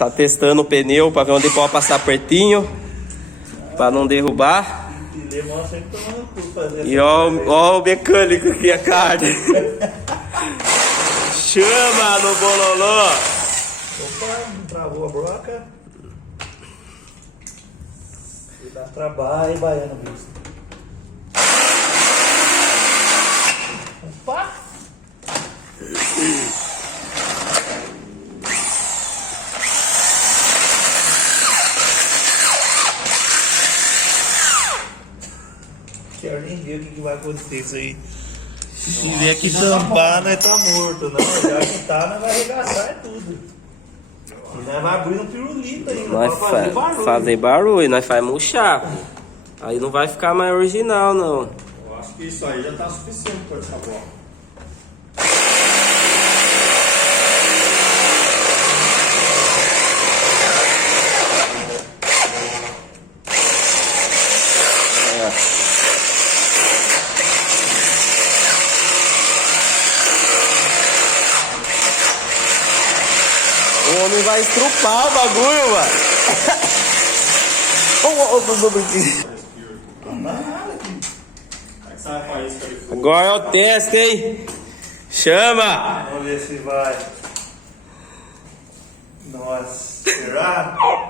Tá testando o pneu pra ver onde pode passar pertinho. Pra não derrubar. E ó o mecânico aqui, a carne. Chama no bololô. Opa, não travou a broca. E dá trabalho, baiano, bicho. Opa! Quero nem ver o que vai acontecer isso aí. Se vier aqui tampar, nós tá morto, não. Já que tá, nós vai arregaçar é tudo. E nós vai abrir um pirulito ainda. Nós fazer barulho, nós faz murchar. Aí não vai ficar mais original, não. Eu acho que isso aí já tá suficiente para essa bola. O homem vai estrupar o bagulho, mano. Agora é o teste, hein? Chama! Vamos ver se vai. Nossa, será?